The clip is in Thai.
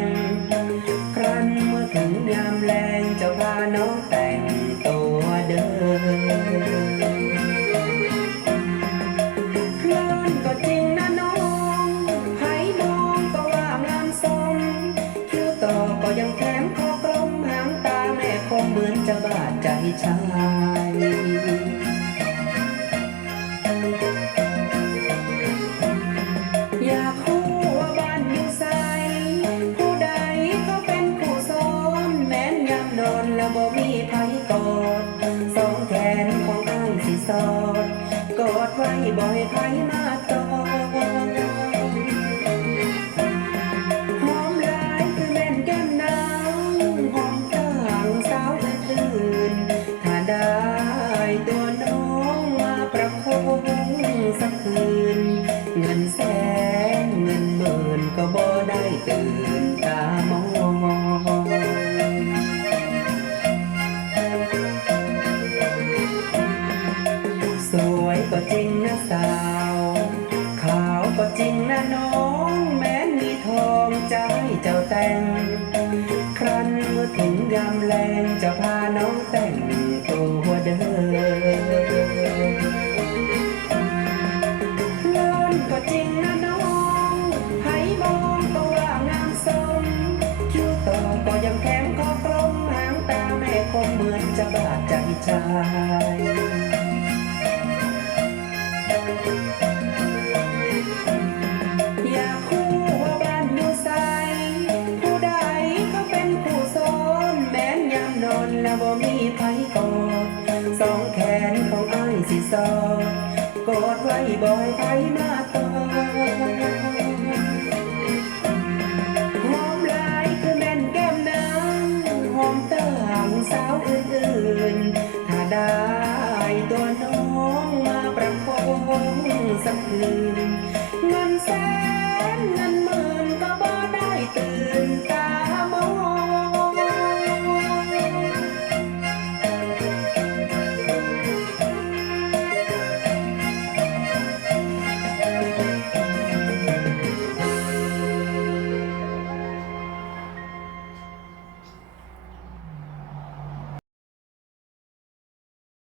ง ครั้นเมื่อถึงยามแลงจ้าพาน้องแต่งตัวเดินร้อนก็จริงนะน้องไผมองก็ว่างามสมคิ้วต่อก็ยังแถมคอกลมหางตาแม่คงเหมือนจะบาดใจชา บ่ให้ไผมาตอดหอมหลายคือแม่นแก้มนางหอมต่างสาวอื่นถ้าได้ตัวน้องมาประคองสักคืน เงินแสนเงินหมื่นก็บ่ได้ตื่น จริงนะสาว ขาวก็จริงนะน้อง แม้นมีทองใจเจ้าแต่ง ครั้นเมื่อถึงยามแลงจะพาน้องแต่งตัวเดินเลินก็จริงนะน้องให้มองก็ว่างามสมคิ้วต่อก็ยังแข็งคอกลมหางตาแม่คงเหมือนจะบาดใจชา บ่อยไปหาตาหอมลายคือแม่นแก้มนางหอมเต่างสาวอื่นถ้าได้ตัวน้องมาประคองสักคืน